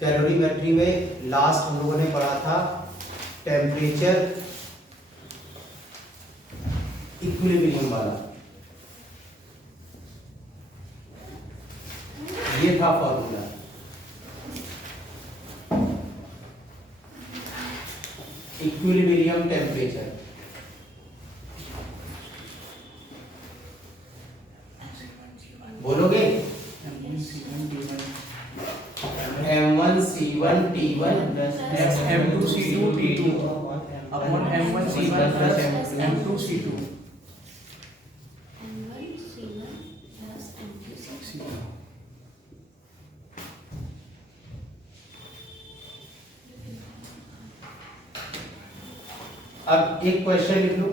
Calorimetry में last हम लोगों ने पढ़ा था टेम्परेचर इक्विलिब्रियम वाला, ये था फॉर्मूला। इक्विलिब्रियम टेम्परेचर, बोलोगे M1C1T1 M2C2T2 upon M1C1 plus M2C2. अब एक क्वेश्चन लिख लो।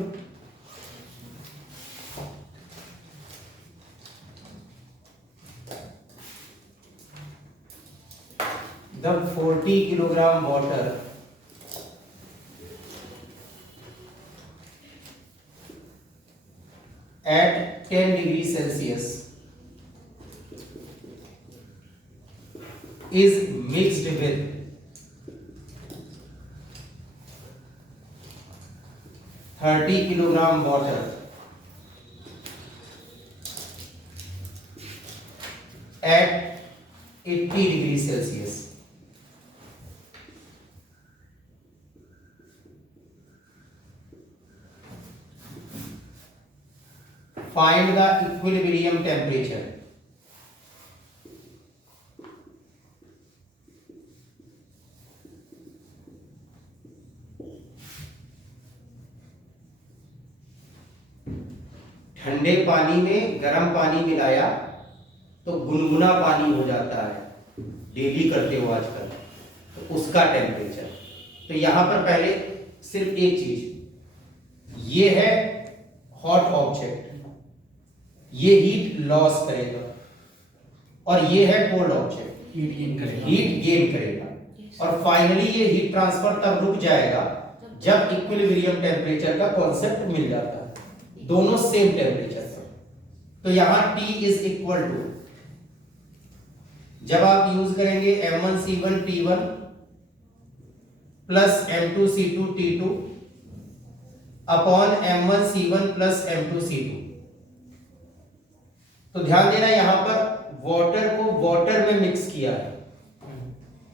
The 40 kilogram water at 10 degrees Celsius is mixed with 30 kilogram water at 80 degrees Celsius. Find the equilibrium temperature. ठंडे पानी में गर्म पानी मिलाया तो गुनगुना पानी हो जाता है, डेली करते हो आजकल, तो उसका टेम्परेचर। तो यहां पर पहले सिर्फ एक चीज, ये है हॉट ऑब्जेक्ट, ये हीट लॉस करेगा, और ये है कोल्ड ऑब्जेक्ट, हीट गेन करेगा। हीट गेन करेगा, और फाइनली ये हीट ट्रांसफर तब रुक जाएगा जब इक्विलिब्रियम टेम्परेचर का कॉन्सेप्ट मिल जाता है, दोनों सेम टेम्परेचर पर। तो यहां T इज इक्वल टू, जब आप यूज करेंगे M1C1T1 plus M2C2T2 upon M1C1 plus M2C2। तो ध्यान देना यहां पर वाटर को वाटर में मिक्स किया है,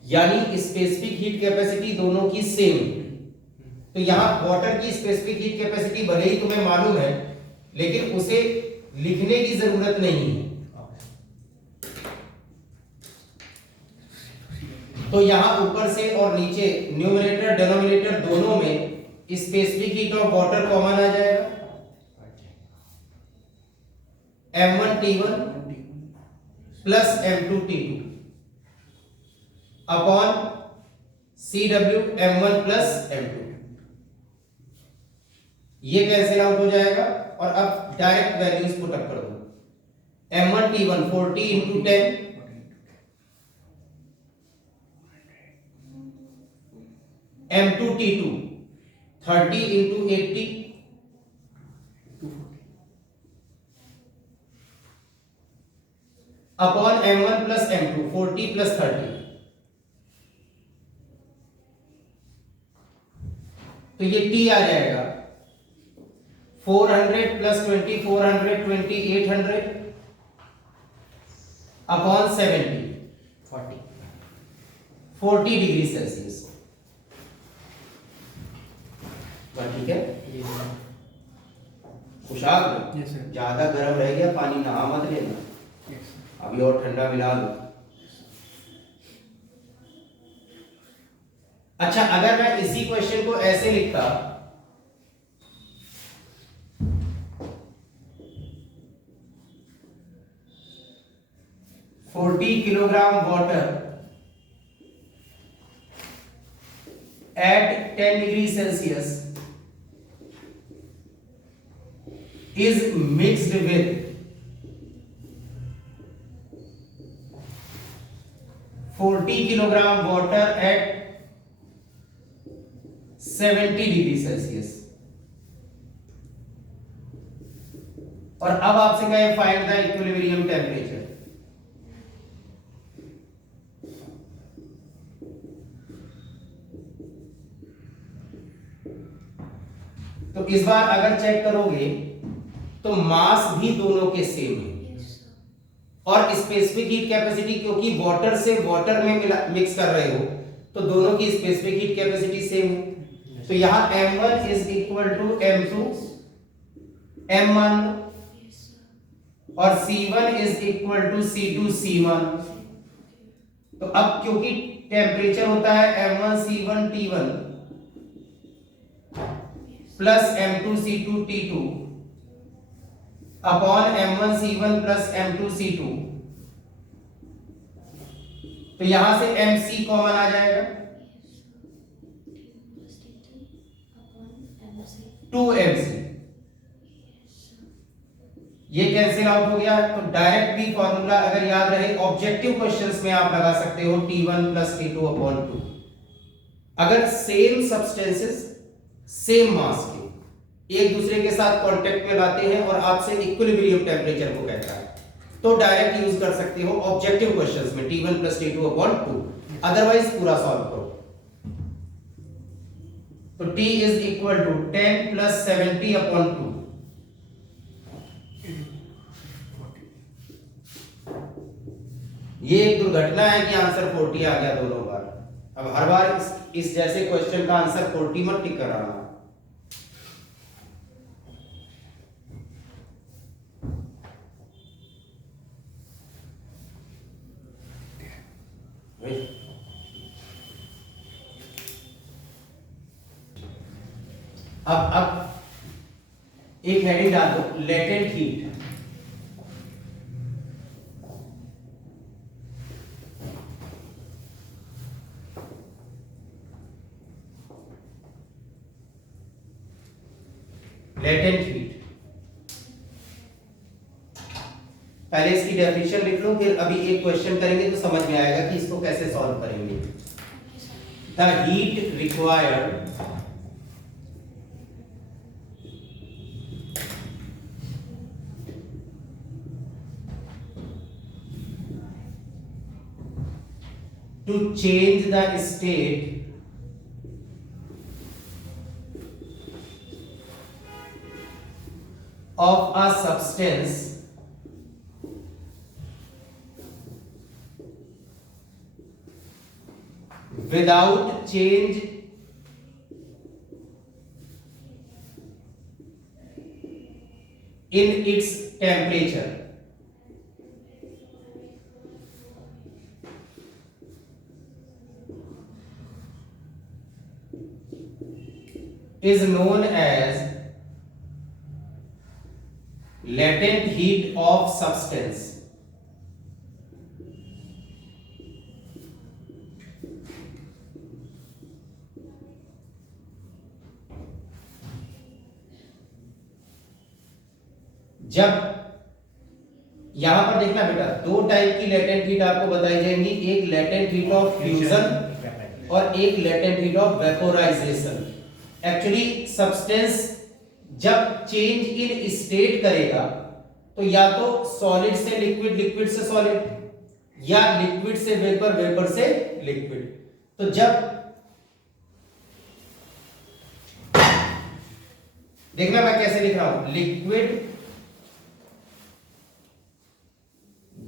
यानी स्पेसिफिक हीट कैपेसिटी दोनों की सेम। तो यहां वाटर की स्पेसिफिक हीट कैपेसिटी भले ही तुम्हें मालूम है, लेकिन उसे लिखने की जरूरत नहीं है। तो यहां ऊपर से और नीचे न्यूमरेटर डिनोमिनेटर दोनों में specific heat of water common आ जाएगा, M1T1 plus M2T2 upon CW M1 plus M2। ये कैंसिल आउट हो जाएगा, और अब डायरेक्ट वैल्यूज पुट अप कर दो। M1T1 40 into 10, M2T2 30 into 80, upon M1 plus M2 40 plus 30। तो ये T आ जाएगा 400 प्लस 20 420 800 अपॉन 70 40 डिग्री सेल्सियस। ठीक है, कुशाग्र Yes, sir. ज्यादा गर्म रह गया पानी, नहा मत लेना, Yes, sir. अभी और ठंडा मिला लो। अच्छा, अगर मैं इसी क्वेश्चन को ऐसे लिखता, $40 kilogram water at 10 degree Celsius is mixed with 40 kilogram water at 70 degree Celsius. और अब आपसे कहे फाइंड द इक्विलिब्रियम टेम्परेचर। तो इस बार अगर चेक करोगे तो मास भी दोनों के सेम है और स्पेसिफिक हीट कैपेसिटी, क्योंकि वाटर से वाटर में मिक्स कर रहे हो तो दोनों की स्पेसिफिक हीट कैपेसिटी सेम है। तो यहां m1 is equal to m2 m मान लो और c1 is equal to c2 c मान। तो अब क्योंकि टेम्परेचर होता है m1 c1 t1 plus m2 c2 t2 upon m1 c1 plus m2 c2, तो यहां से mc कॉमन आ जाएगा 2mc, ये कैंसिल आउट हो गया। तो डायरेक्ट भी फॉर्मूला अगर याद रहे ऑब्जेक्टिव क्वेश्चंस में आप लगा सकते हो t1 प्लस t2 अपॉन 2। अगर सेम सब्सटेंसेस सेम मास के एक दूसरे के साथ कांटेक्ट में लाते हैं और आपसे इक्विलिब्रियम टेम्परेचर को कहता है तो डायरेक्ट यूज कर सकते हो ऑब्जेक्टिव क्वेश्चंस में t1 plus t2 upon 2। Otherwise पूरा सॉल्व करो तो t is equal to 10 plus 70 upon 2। ये एक दुर्घटना है कि आंसर 40 आ गया दोनों बार। अब हर बार इस जैसे क्वेश्चन का आंसर 40 मत टिक कराना। अब एक हेडिंग डाल दो लेटेंट हीट। लेटेंट हीट, पहले इसकी डेफिनेशन लिख लो, फिर अभी एक क्वेश्चन करेंगे तो समझ में आएगा कि इसको कैसे सॉल्व करेंगे। The heat required to change the state of a substance without change in its temperature is known as latent heat of substance. जब यहां पर देखना बेटा, दो टाइप की लेटेंट हीट आपको बताई जाएंगी, एक लेटेंट हीट ऑफ फ्यूजन और एक latent heat of vaporisation. Actually substance जब चेंज इन स्टेट करेगा तो या तो सॉलिड से लिक्विड, लिक्विड से सॉलिड या लिक्विड से वेपर, वेपर से लिक्विड। तो जब देखना मैं कैसे लिख रहा हूं, लिक्विड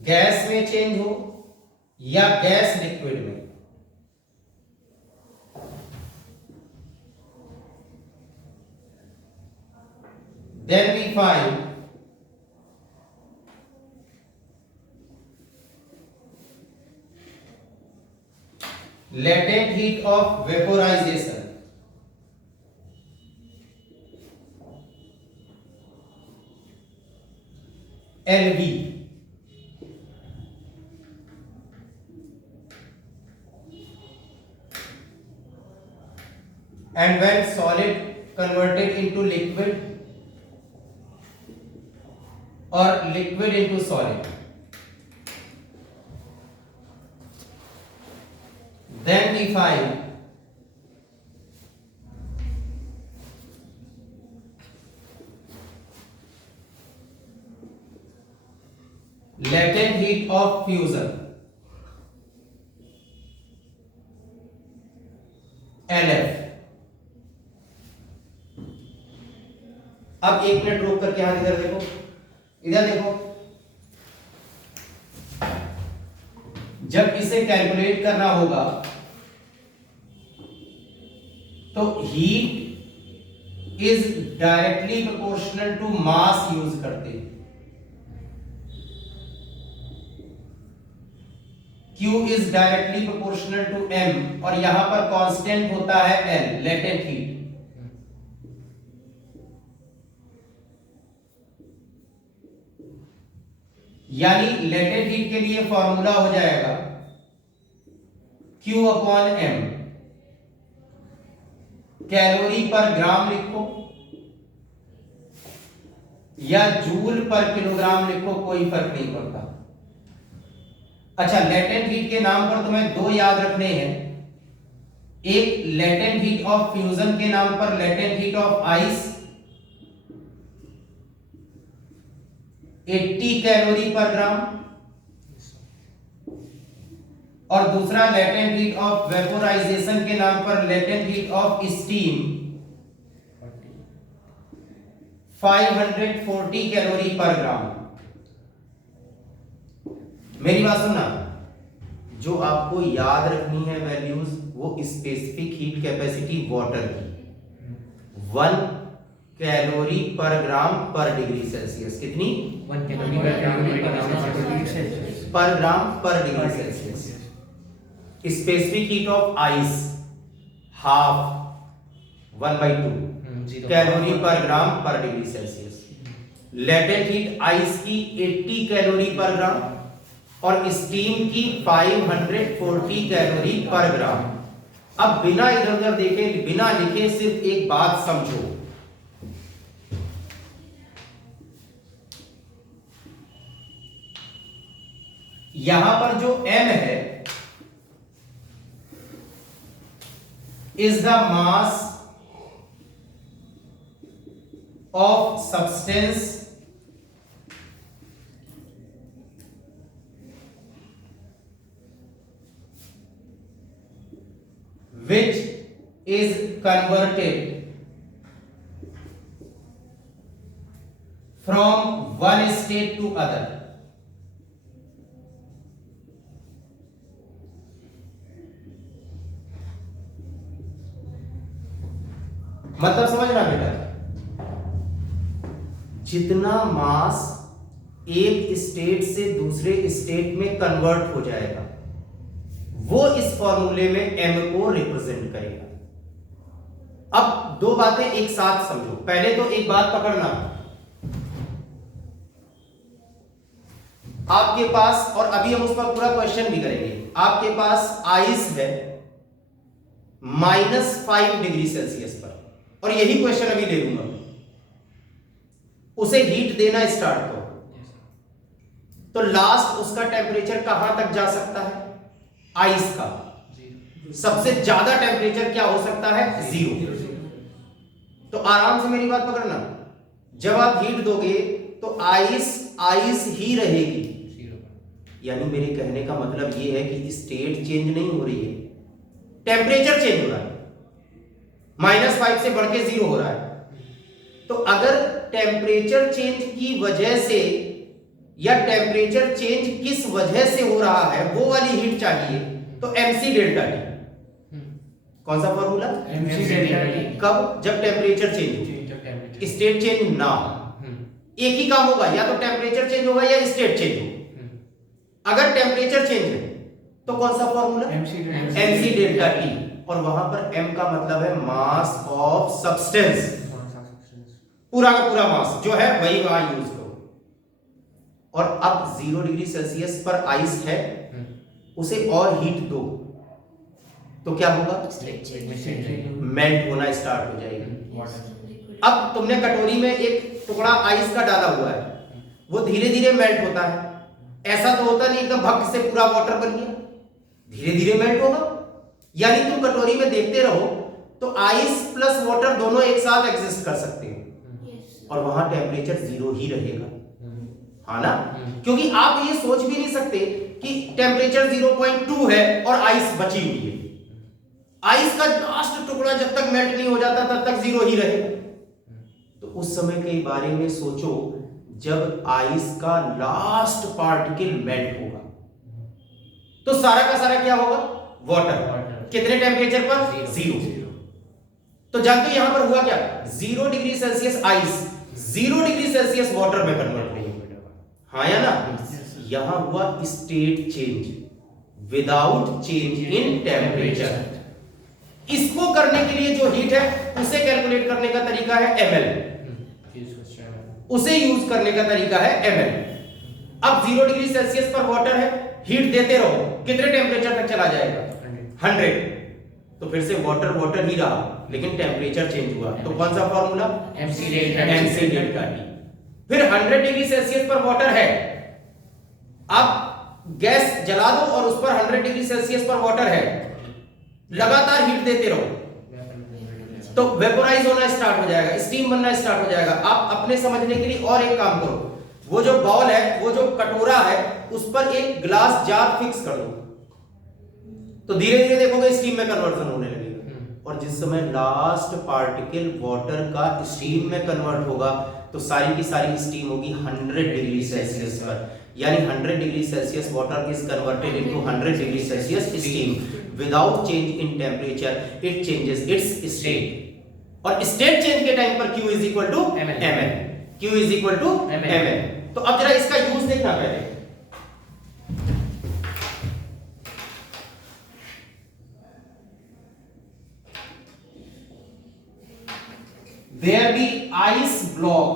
गैस में चेंज हो या गैस लिक्विड में, then we find latent heat of vaporization LV, and when solid converted into liquid or liquid into solid, then we find latent heat of fusion LF, अब 1 minute रोक करके हाथ इधर देखो, इधर देखो। जब इसे कैलकुलेट करना होगा तो heat is directly proportional to mass use करते हैं। Q is directly proportional to M और यहां पर कांस्टेंट होता है L, लेटेंट हीट। यानी लेटेंट हीट के लिए फॉर्मूला हो जाएगा Q अपॉन M। कैलोरी पर ग्राम लिखो या जूल पर किलोग्राम लिखो, कोई फर्क नहीं पड़ता। अच्छा, लेटेंट हीट के नाम पर तुम्हें दो याद रखने हैं। एक लेटेंट हीट ऑफ फ्यूजन के नाम पर latent heat of ice 80 calorie पर ग्राम, और दूसरा लेटेंट हीट ऑफ वेपोराइजेशन के नाम पर latent heat of steam 540 calorie पर ग्राम। मेरी बात सुनना, जो आपको याद रखनी है वैल्यूज, वो स्पेसिफिक हीट कैपेसिटी वाटर की 1 कैलोरी पर ग्राम पर डिग्री सेल्सियस। कितनी? 1 कैलोरी पर ग्राम पर डिग्री सेल्सियस। पर ग्राम पर degree Celsius. Specific heat of ice half 1/2 calorie पर ग्राम पर degree Celsius. Latent heat ice की 80 कैलोरी पर ग्राम और स्टीम की 540 कैलोरी पर ग्राम। अब बिना इधर उधर देखे, बिना लिखे, सिर्फ एक बात समझो, यहां पर जो M है is the mass of substance which is converted from one state to other। मतलब समझना बेटा, जितना मास एक स्टेट से दूसरे स्टेट में कन्वर्ट हो जाएगा वो इस फॉर्मूले में m को रिप्रेजेंट करेगा। अब दो बातें एक साथ समझो। पहले तो एक बात पकड़ना, आपके पास, और अभी हम उस पर पूरा क्वेश्चन भी करेंगे, आपके पास आइस है -5 डिग्री सेल्सियस पर, और यही क्वेश्चन अभी ले लूंगा। उसे हीट देना स्टार्ट करो तो लास्ट उसका टेम्परेचर कहां तक जा सकता है? आइस का सबसे ज्यादा टेम्परेचर क्या हो सकता है? 0। तो आराम से मेरी बात पकड़ना, जब आप हीट दोगे तो आइस ही रहेगी। यानी मेरे कहने का मतलब यह है कि स्टेट चेंज नहीं हो रही है, टेम्परेचर चेंज हो रहा है, -5 से बढ़ के 0 हो रहा है। तो अगर टेम्परेचर चेंज की वजह से, या टेम्परेचर चेंज किस वजह से हो रहा है वो वाली हीट चाहिए, तो mc डेल्टा टी। कौन सा फॉर्मूला? mc delta T. कब? जब टेम्परेचर चेंज हो, स्टेट चेंज ना हो। एक ही काम होगा, या तो टेम्परेचर चेंज होगा या स्टेट चेंज हो। अगर टेम्परेचर चेंज है तो कौन सा फॉर्मूला? mc डेल्टा टी, और वहां पर m का मतलब है मास ऑफ सब्सटेंस, पूरा का पूरा मास जो है वही वहां यूज करो। और अब 0 डिग्री सेल्सियस पर आइस है, उसे और हीट दो तो क्या होगा? मेल्ट होना स्टार्ट हो जाएगी। अब तुमने कटोरी में एक टुकड़ा आइस का डाला हुआ है, वो धीरे धीरे मेल्ट होता है। ऐसा तो होता नहीं एकदम भक्त से पूरा वाटर बन गया, धीरे धीरे मेल्ट होगा। यानी तुम कटोरी में देखते रहो तो आइस प्लस वाटर दोनों एक साथ एग्जिस्ट कर सकते हो, और वहां टेम्परेचर 0 ही रहेगा, हाँ ना? क्योंकि आप ये सोच भी नहीं सकते कि टेम्परेचर 0.2 है और आइस बची हुई है। आइस का लास्ट टुकड़ा जब तक मेल्ट नहीं हो जाता तब तक 0 ही रहेगा। तो उस समय के बारे में सोचो जब आइस का लास्ट पार्टिकल मेल्ट होगा तो सारा का सारा क्या होगा, वाटर। कितने टेम्परेचर पर, 0। तो जानते हो यहां पर हुआ क्या, 0 degree Celsius ice 0 degree Celsius water में कन्वर्ट हुई, हाँ या ना। यहां हुआ state change without change in temperature. इसको करने के लिए जो हीट है उसे कैलकुलेट करने का तरीका है ml, उसे यूज करने का तरीका है ml। अब 0 डिग्री सेल्सियस पर वाटर है, हीट देते रहो, कितने टेम्परेचर तक चला जाएगा, 100। तो फिर से वाटर वाटर ही रहा लेकिन टेम्परेचर चेंज हुआ, तो कौन सा फॉर्मूला, mc डेल्टा T। फिर 100 डिग्री सेल्सियस पर वाटर है, आप गैस जला दो और उस पर 100 डिग्री सेल्सियस पर वाटर है, लगातार हीट देते रहो तो वेपोराइज होना स्टार्ट हो जाएगा, स्टीम बनना स्टार्ट हो जाएगा। आप अपने समझने के लिए और एक काम करो, वो जो बाउल है, वो जो कटोरा है, उस पर एक ग्लास जार फिक्स कर दो तो धीरे धीरे देखोगे स्टीम में कन्वर्जन होने लगेगा। और जिस समय लास्ट पार्टिकल वाटर का स्टीम में कन्वर्ट होगा तो सारी की सारी स्टीम होगी 100 डिग्री सेल्सियस पर, यानी 100 degree Celsius water is converted into 100 degree Celsius steam without change in temperature, it changes its state. और स्टेट चेंज के टाइम पर Q is equal to ml, Q is equal to ml। तो अब जरा इसका use देखना पहले। There be ice block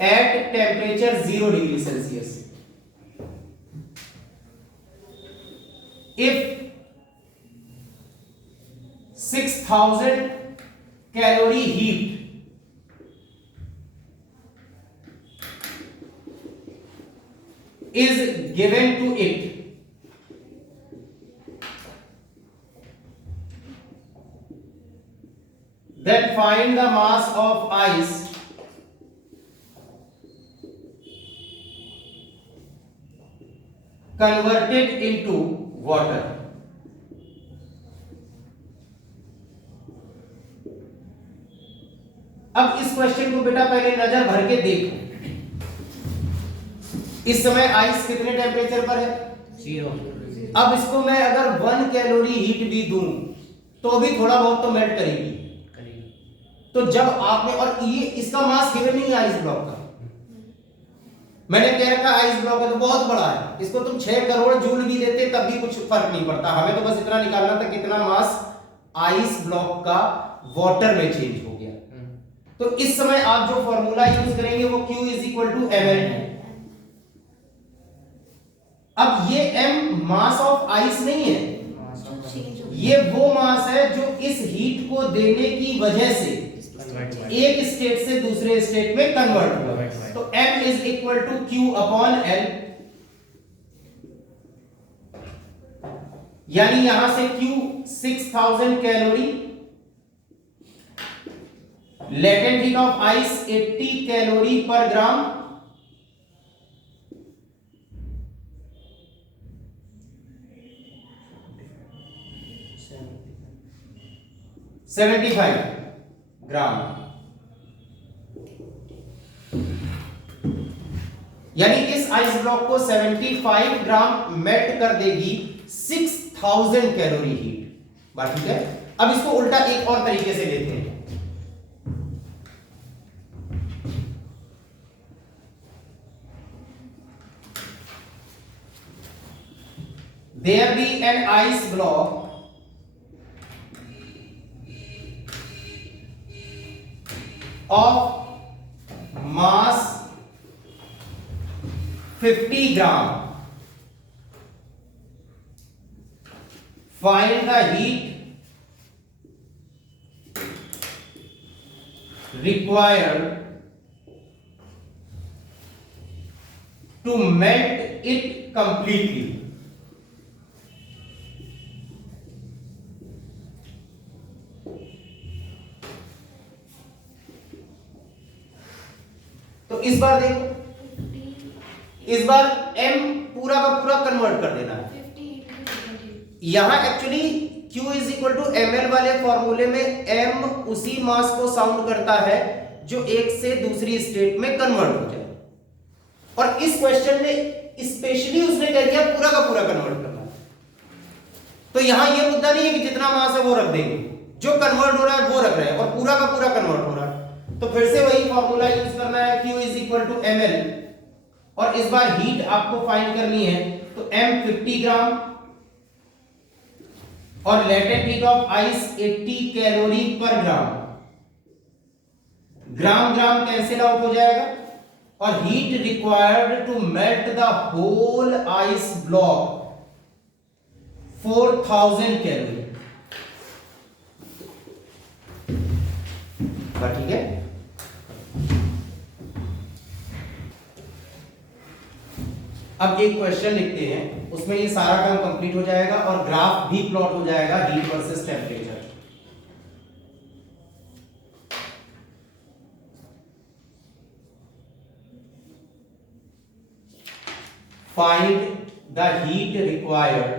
at temperature 0 degree Celsius. If 6000 calorie heat is given to it, then find the mass of ice converted into water. अब इस question को बेटा पहले नजर भर के देखो। इस समय आइस कितने टेम्परेचर पर है, 0। अब इसको मैं अगर 1 कैलोरी हीट भी दूं तो भी थोड़ा बहुत तो मेल्ट करेगी। तो जब आपने, और ये इसका मास गिवन नहीं है आइस ब्लॉक का, मैंने कह रखा आइस ब्लॉक है तो बहुत बड़ा है, इसको तुम 6 करोड़ जूल भी देते तब भी कुछ फर्क नहीं पड़ता, हमें तो बस इतना निकालना था कितना मास आइस ब्लॉक का वाटर में चेंज हो गया। तो इस समय आप जो फॉर्मूला यूज करेंगे वो Q is equal to ml। अब ये m मास ऑफ आइस नहीं है, ये वो मास है जो इस हीट को देने की वजह से एक स्टेट से दूसरे स्टेट में कन्वर्ट हुआ। तो m is equal to Q upon L, यानी यहां से Q 6000 calorie, latent heat of ice 80 calorie पर ग्राम, $75 ग्राम, यानी इस आइस ब्लॉक को 75 ग्राम मेल्ट कर देगी 6000 कैलोरी हीट। बात ठीक है। अब इसको उल्टा एक और तरीके से लेते हैं। There be an ice block of mass 50 gram. Find the heat required to melt it completely. तो इस बार देखो, इस बार m पूरा का पूरा कन्वर्ट कर देना है। यहां actually Q is equal to ml वाले फॉर्मूले में m उसी मास को साउंड करता है जो एक से दूसरी स्टेट में कन्वर्ट हो जाए, और इस क्वेश्चन में स्पेशली उसने कह दिया पूरा का पूरा कन्वर्ट करना है। तो यहां ये मुद्दा नहीं है कि जितना मास है वो रख देंगे, जो कन्वर्ट हो रहा है वो रख रहे हैं, और पूरा का पूरा कन्वर्ट हो रहा है। तो फिर से वही फॉर्मूला यूज करना है, Q is equal to ml, और इस बार हीट आपको फाइंड करनी है, तो m 50 ग्राम और latent heat of ice 80 calorie पर gram. Gram gram cancel out हो जाएगा, और heat required to melt the whole ice block 4000 calorie. ठीक है, अब एक क्वेश्चन लिखते हैं, उसमें ये सारा काम कंप्लीट हो जाएगा और ग्राफ भी प्लॉट हो जाएगा, heat versus temperature. Find the heat required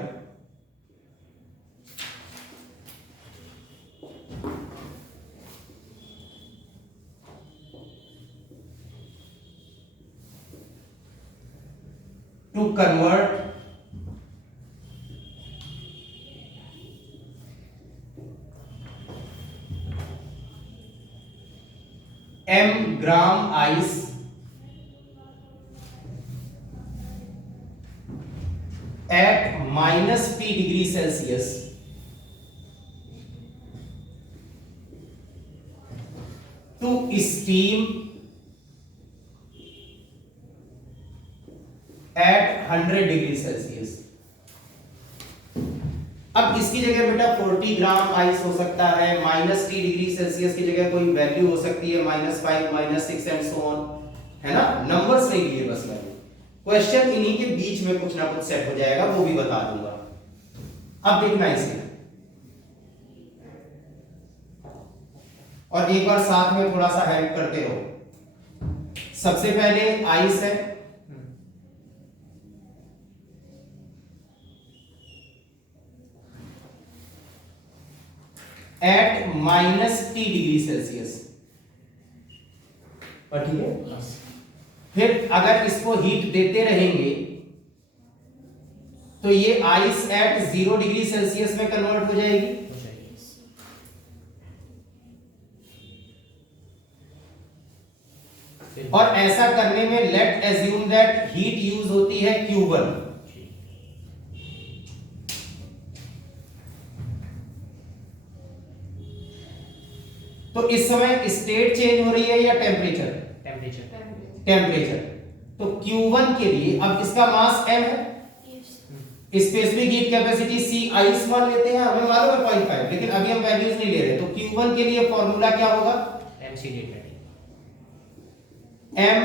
to convert m gram ice at minus p degree Celsius to steam at 100 degree Celsius. अब इसकी जगह बेटा 40 ग्राम आइस हो सकता है, -t डिग्री सेल्सियस की जगह कोई वैल्यू हो सकती है -5 -6 एंड सो ऑन, है ना, नंबर्स नहीं लिए बस वैल्यू। क्वेश्चन इन्हीं के बीच में कुछ ना कुछ सेट हो जाएगा, वो भी बता दूंगा। अब देखना इसे, और एक बार साथ में थोड़ा सा हेल्प करते रहो। सबसे पहले आइस है, एट -t डिग्री सेल्सियस, ठीक है। फिर अगर इसको हीट देते रहेंगे तो ये आइस एट 0 डिग्री सेल्सियस में कन्वर्ट हो जाएगी, और ऐसा करने में late assume that heat use होती है Q1। तो इस समय स्टेट चेंज हो रही है या टेम्परेचर? टेम्परेचर। तो Q1 के लिए अब इसका मास m है, specific heat capacity C ice मान लेते हैं, हमें मालूम है 0.5, लेकिन अभी हम वैल्यूज नहीं ले रहे। तो Q1 के लिए फॉर्मूला क्या होगा? m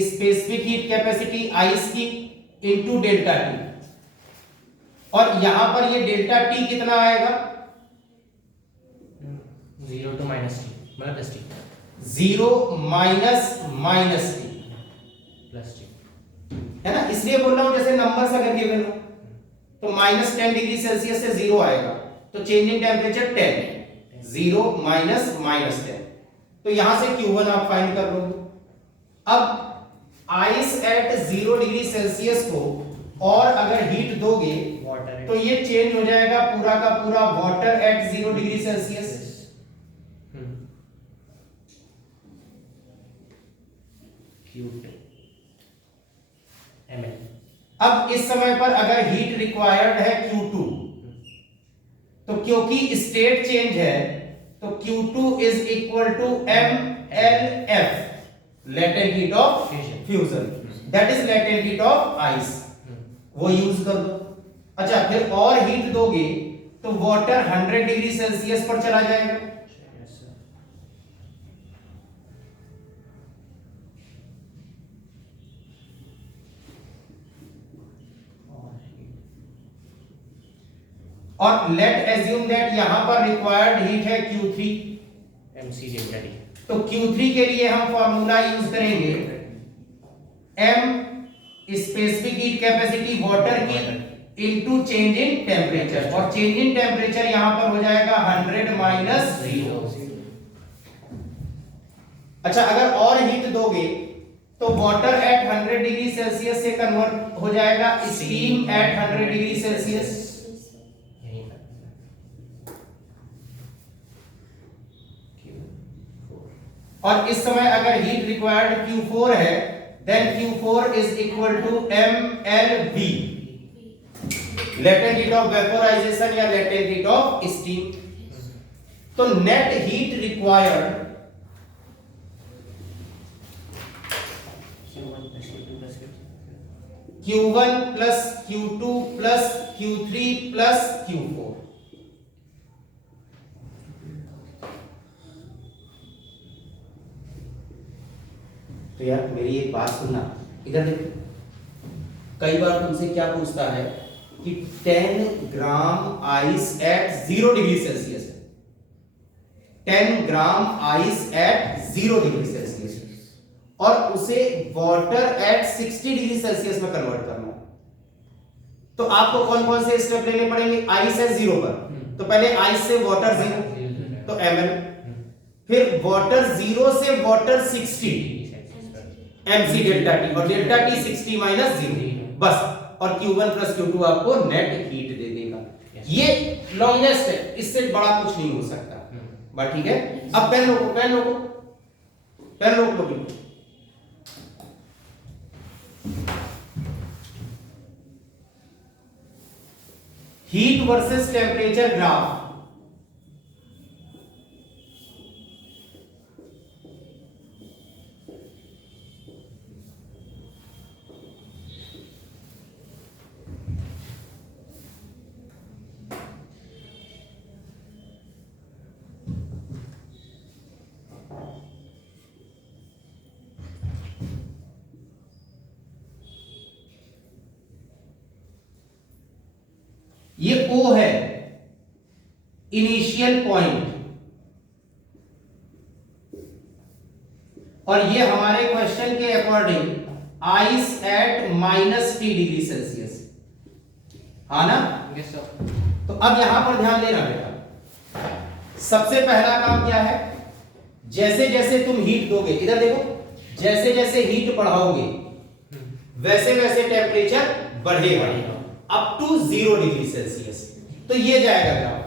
specific heat capacity ice की इनटू डेल्टा T, और यहां पर ये डेल्टा T कितना आएगा? 0 to -t मतलब +t 0 माइनस t +t, है ना, इसलिए बोल रहा हूं जैसे नंबर्स अगर गिवन हो तो -10 डिग्री सेल्सियस से 0 आएगा, तो चेंज इन टेम्परेचर 10, 0 -10। तो यहां से Q1 आप फाइंड कर लोगे। अब आइस एट 0 डिग्री सेल्सियस को और अगर हीट दोगे तो ये चेंज हो जाएगा पूरा का पूरा water at 0 degree Celsius. ml। अब इस समय पर अगर हीट रिक्वायर्ड है Q2, तो क्योंकि स्टेट चेंज है तो Q2 is equal to mLF, latent heat of fusion, that is latent heat of ice, वो यूज कर दो। अच्छा, फिर और हीट दोगे तो वाटर 100 डिग्री सेल्सियस पर चला जाएगा, और लेट एज्यूम दैट यहां पर रिक्वायर्ड हीट है Q3, mc डेल्टा टी। तो Q3 के लिए हम फॉर्मूला यूज करेंगे m specific heat capacity water की इंटू चेंज इन टेम्परेचर, और चेंज इन टेम्परेचर यहां पर हो जाएगा 100 माइनस 0। अच्छा, अगर और हीट दोगे तो वाटर एट 100 डिग्री सेल्सियस से कन्वर्ट हो जाएगा स्टीम एट 100 डिग्री सेल्सियस। और इस समय अगर हीट रिक्वायर्ड Q4 है, then Q4 is equal to mLV, latent heat of vaporisation या लेटेंट हीट ऑफ स्टीम। तो net heat required Q1 plus Q2 plus Q3 plus Q4। तो यार मेरी एक बात सुनना, इधर देखो, कई बार तुमसे क्या पूछता है कि 10 gram ice at 0 degree Celsius, 10 gram ice at 0 degree Celsius, और उसे वाटर एट 60 डिग्री सेल्सियस में कन्वर्ट करना है। तो आपको कौन कौन से स्टेप लेने पड़ेंगे? आइस है 0 पर, तो पहले आइस से वाटर 0, तो ml, फिर वाटर 0 से वाटर 60, mc डेल्टा टी, और डेल्टा टी 60 माइनस 0, बस। और Q1 प्लस Q2 आपको नेट हीट दे देगा। ये लॉन्गेस्ट है, इससे बड़ा कुछ नहीं हो सकता। बात ठीक है? अब पेन रोको, पेन रोको, पेन रोक लो बिल्कुल। Heat versus temperature graph. ये O है, इनिशियल पॉइंट, और ये हमारे क्वेश्चन के according ice eight minus T degree Celsius, हाँ ना? Yes sir. तो अब यहां पर ध्यान देना बेटा, सबसे पहला काम क्या है? जैसे जैसे तुम हीट दोगे, इधर देखो, जैसे जैसे हीट बढ़ाओगे वैसे वैसे टेम्परेचर बढ़ेगा अप टू 0 डिग्री सेल्सियस। तो ये जाएगा ग्राफ,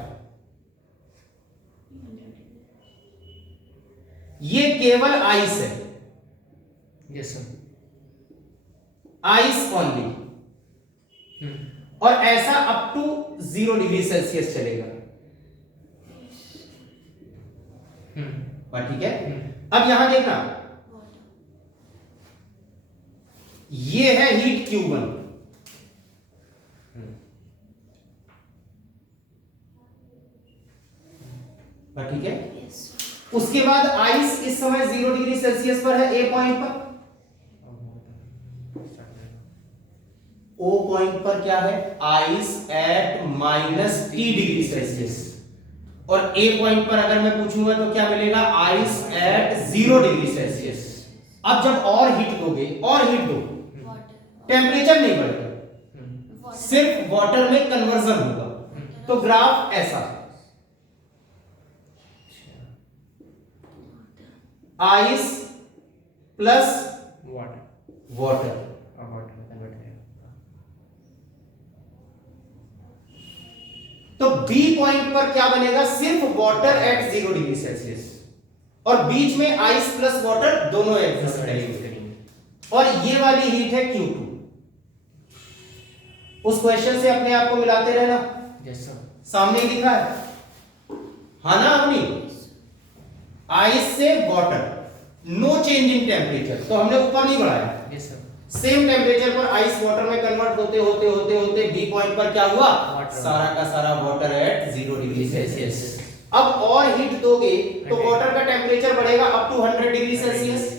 ये केवल आइस है, यस सर। आइस ओनली, और ऐसा अप टू 0 डिग्री सेल्सियस चलेगा। बात ठीक है? अब यहां देखना, ये है हीट Q1, बात ठीक है? उसके बाद आइस इस समय 0 डिग्री सेल्सियस पर है, ए पॉइंट पर। ओ पॉइंट पर क्या है? Ice eight minus T degree Celsius, और ए पॉइंट पर अगर मैं पूछूंगा तो क्या मिलेगा? Ice at 0 degree Celsius. अब जब और हीट दोगे, और हीट दो, टेम्परेचर नहीं बढ़ेगा, सिर्फ वाटर में कन्वर्जन होगा। तो ग्राफ ऐसा, ice plus water, water, water में कन्वर्ट करेगा। तो बी पॉइंट पर क्या बनेगा? सिर्फ वाटर एट 0 डिग्री सेल्सियस, और बीच में आइस प्लस वाटर दोनों एग्जिस्ट करेंगे, और ये वाली हीट है Q2। उस क्वेश्चन से अपने आप को मिलाते रहना। Yes sir. सामने ही दिखा है, हाँ ना? अपनी आइस से water, no change in temperature, तो हमने ऊपर नहीं बढ़ाया। Yes sir. सेम टेम्परेचर पर आइस वाटर में कन्वर्ट होते होते होते होते बी पॉइंट पर क्या हुआ? सारा का सारा वाटर एट 0 डिग्री सेल्सियस। अब और हीट दोगे तो वाटर का टेम्परेचर बढ़ेगा up to 100 degree Celsius.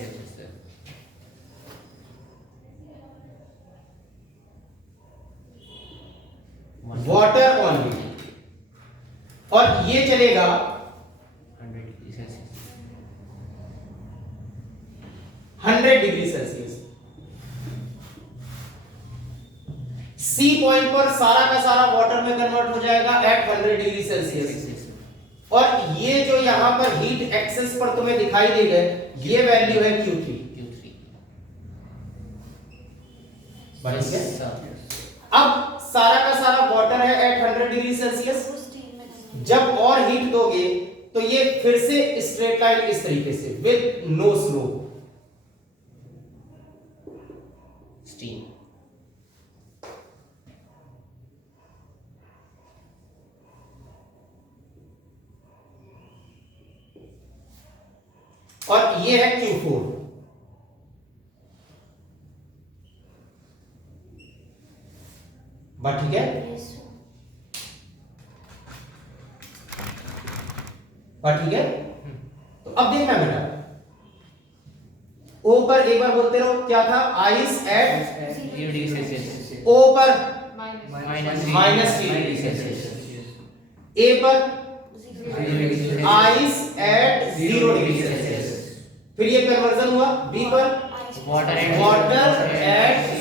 Water only, और ये चलेगा 100 डिग्री सेल्सियस। सी पॉइंट पर सारा का सारा वाटर में कन्वर्ट हो जाएगा एट 100 डिग्री सेल्सियस। और ये जो यहां पर हीट एक्सेस पर तुम्हें दिखाई दे गए, ये वैल्यू है Q3। बस अब सारा का सारा वाटर है एट 100 डिग्री सेल्सियस। जब और हीट दोगे तो ये फिर से स्ट्रेट लाइन इस तरीके से विद नो स्लोप स्टीम। और ये है Q4। बात ठीक है? बात ठीक है? तो अब देखना बेटा, ओ पर एक बार बोलते रहो, क्या था? Ice at 0 degree Celsius. ओ पर माइनस -3 सेल्सियस। ए पर आइस एट 0 डिग्री सेल्सियस। फिर ये कन्वर्जन हुआ बी पर वाटर एट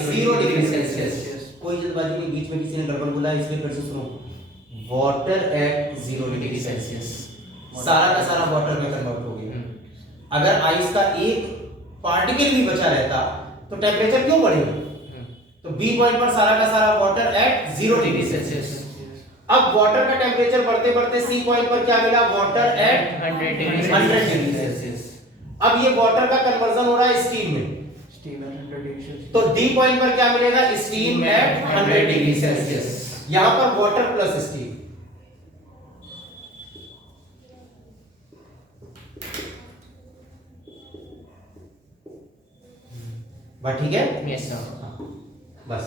0 डिग्री सेल्सियस। कोई जल्दबाजी नहीं, बीच में किसी ने गड़बड़ बोला इसलिए फिर से सुनो, वाटर एट 0 डिग्री सेल्सियस। सारा का सारा वाटर में कन्वर्ट हो गया। अगर आइस का एक पार्टिकल भी बचा रहता तो टेम्परेचर क्यों बढ़ेगा? तो बी पॉइंट पर सारा का सारा वाटर एट 0 डिग्री सेल्सियस। अब वाटर का टेम्परेचर बढ़ते बढ़ते सी पॉइंट पर क्या मिला? Water at 100 degree 100 degree Celsius. अब ये वाटर का कन्वर्जन हो रहा है स्टीम में, स्टीम एट 100 डिग्री सेल्सियस। तो डी पॉइंट पर क्या मिलेगा? Steam eight 100 degree Celsius. यहां पर वाटर प्लस स्टीम। बात ठीक है? Yes sir. बस